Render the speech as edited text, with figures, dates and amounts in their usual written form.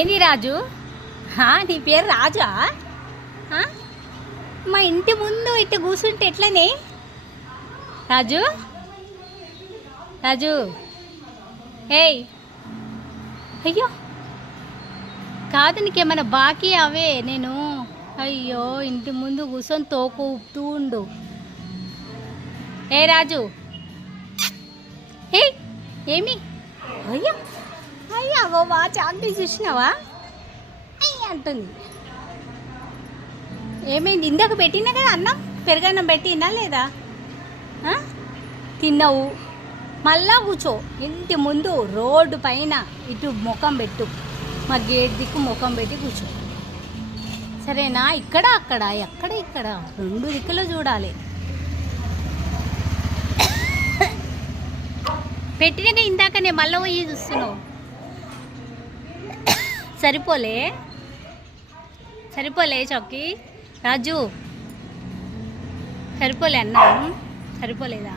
ఏంది రాజు? నీ పేరు రాజా? మా ఇంటి ముందు ఇట్లా కూర్చుంటే ఎట్లనే? రాజు రాజు ఏయ్, అయ్యో కాదు, నీకేమైనా బాకీ అవే? నేను అయ్యో ఇంటి ముందు కూర్చొని తోకు ఊపుతూ ఉండు. ఏ రాజు, ఏ ఏమి? అయ్యో అయ్యా వా చాక్లీ చూసినావా అయ్యి అంటుంది. ఏమైంది? ఇందాక పెట్టినా కదా అన్నం, పెరుగన్నం పెట్టినా లేదా? తిన్నావు, మళ్ళా కూర్చో ఇంటి ముందు రోడ్డు పైన. ఇటు ముఖం పెట్టు, మా గేట్ దిక్కు ముఖం పెట్టి కూర్చో, సరేనా? ఇక్కడ అక్కడ ఎక్కడ ఇక్కడ రెండు దిక్కులో చూడాలి. పెట్టినాక ఇందాకనే మళ్ళీ పోయి చూస్తున్నావు. సరిపోలే చౌకి రాజు, సరిపోలే అన్నం, సరిపోలేదా?